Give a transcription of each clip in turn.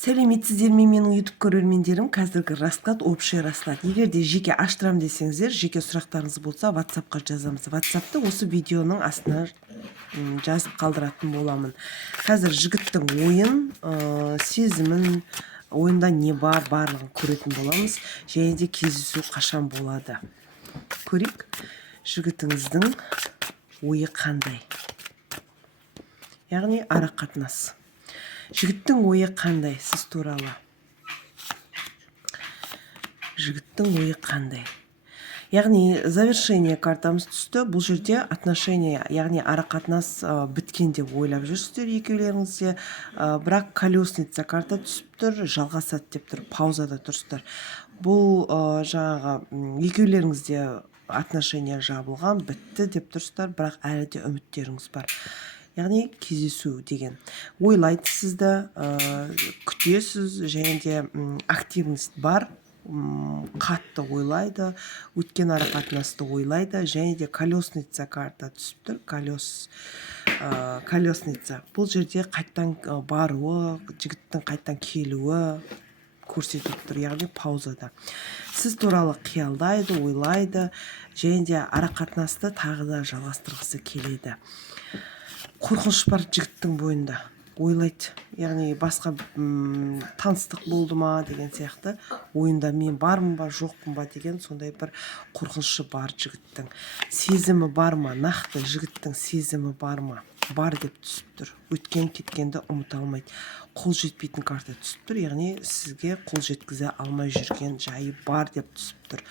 Сәлеметсіздер ме менің YouTube көрермендерім? Қазіргі расклад общий расклад. Егер де жеке аштырам десеңіздер, жеке сұрақтарыңыз болса, WhatsApp-қа жазамыз. WhatsApp-ты осы видеоның астына жазып қалдыратын боламын. Қазір жігіттің ойын, сезімін, ойында не бар, барлығын көретін боламыз. Және де кездесу қашан болады. Көрейік, жігітіңіздің ойы қандай? Яғни ара қатынас. Жігіттің ойы қандай сіз туралы? Жігіттің ойы қандай? Яғни завершение картамыз түсті. Бұл жерде отношения, яғни ара қатынас біткен деп ойлап жүрсіздер екеулеріңізде. Бірақ колесница карта түсіп тұр, жалғасады деп тұр, паузада тұрсыздар. Бұл жаңағы екеулеріңізде отношения жабылған, бітті деп тұрсыздар, бірақ әлі де үміттеріңіз бар. Яғни кездесу деген. Ойлайды сізді, күтесіз, және де активность бар, қатты ойлайды, өткен ара қатынасты ойлайды, және де колесница карта түсіп тұр, колесница. Бұл жерде қайттан баруы, жігіттің қайттан келуі көрсетіп тұр, яғни паузада. Сіз туралы қиялдайды, ойлайды, және де ара қатынасты тағы да жалғастырғысы келеді. Қорқыныш бар жігіттің бойында, ойлайды, яғни басқа таныстық болды ма деген сияқты, ойында мен бармын ба, жоқпын ба деген сондай бір қорқынышы бар жігіттің. Сезімі бар ма, нақты жігіттің сезімі бар ма? Бар деп түсіп тұр. Өткен кеткенді ұмыта алмайды. Қол жетпейтін карта түсіп тұр, яғни сізге қол жеткізе алмай жүрген жайы бар деп түсіп тұр.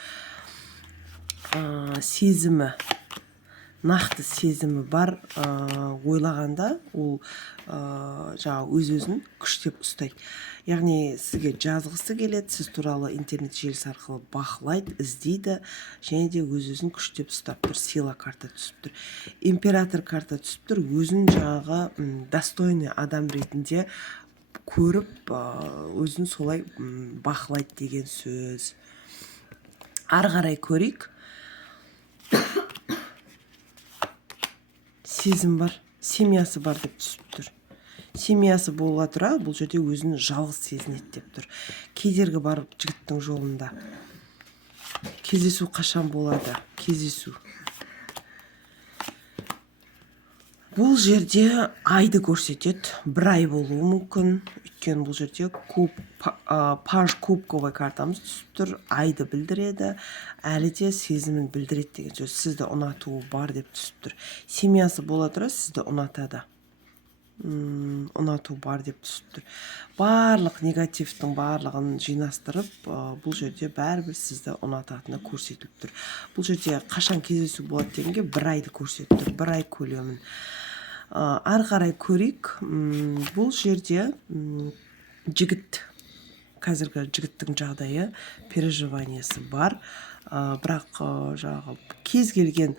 Сезімі, нақты сезімі бар, ойлағанда ол өз-өзін күштеп ұстайды. Яғни сізге жазғысы келеді, сіз туралы интернет желісі арқылы бақылайды, іздейді, және де өз-өзін күштеп ұстап тұр. Сила карта түсіп тұр. Император карта түсіп тұр, өзін жаңағы достойный адам ретінде көріп, өзін солай бақылайды деген сөз. Ары қарай көрейік. Сезім бар, семьясы бар деп түсіп тұр. Семьясы бола тұра, бұл жерде өзін жалғыз сезінеді деп тұр. Кедергі бар жігіттің жолында. Кездесу қашан болады? Кездесу. Бұл жерде айды көрсетеді, бір ай болуы мүмкін. Өйткені бұл жерде паж кубковый картамыз түсіп тұр, айды білдіреді, әлі де сезімін білдіреді деген сөз. Сізді ұнатуы бар деп түсіп тұр. Семьясы бола тұра сізді ұнатады. Ұнату бар деп түсіп тұр. Барлық негативтің барлығын жинастырып, бұл жерде бәрібір сізді ұнататыны көрсетіліп тұр. Бұл жерде қашан кездесу болады дегенге бір айды көрсетіп тұр, бір ай көлемін. Ары қарай көрейік. Бұл жерде жігіт, қазіргі жігіттің жағдайы, переживаниясы бар. Бірақ кез келген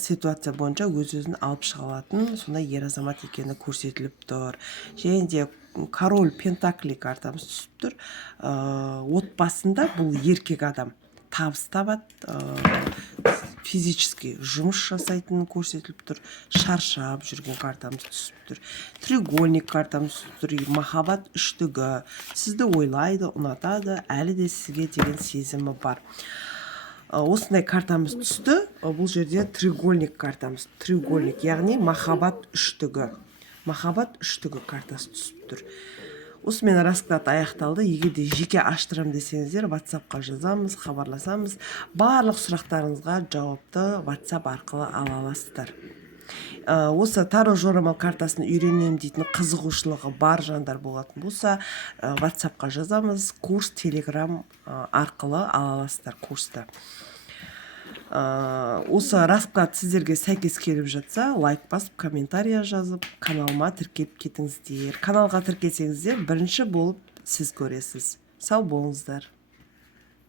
ситуация бойынша өз-өзін алып шыға алатын сондай ер азамат екені көрсетіліп тұр. Және де король пентакли картамыз түсіп тұр. Отбасында бұл еркек адам табыс табады, физически жұмыс жасайтынын көрсетіліп тұр. Шаршап жүрген картамыз түсіп тұр. Треугольник картамыз түсіп тұр. Махаббат үштігі. Сізді ойлайды, ұнатады, әлі де сізге деген сезімі бар. Осындай картамыз түсті. Бұл жерде треугольник картамыз. Треугольник, яғни махаббат үштігі. Махаббат үштігі картасы түсіп тұр. Осымен расклад аяқталды. Егер де жеке аштырам десеңіздер, WhatsApp-қа жазамыз, хабарласамыз. Барлық сұрақтарыңызға жауапты WhatsApp арқылы ала аласыздар. Осы таро жорамал картасын үйренем дейтін қызығушылығы бар жандар болатын болса, WhatsApp-қа жазамыз, курс Telegram арқылы ала аласыздар курсты. Осы расклад сіздерге сәйкес келіп жатса, лайк басып, комментария жазып, каналыма тіркеліп кетіңіздер. Каналға тіркелсеңіздер, бірінші болып сіз көресіз. Сау болыңыздар.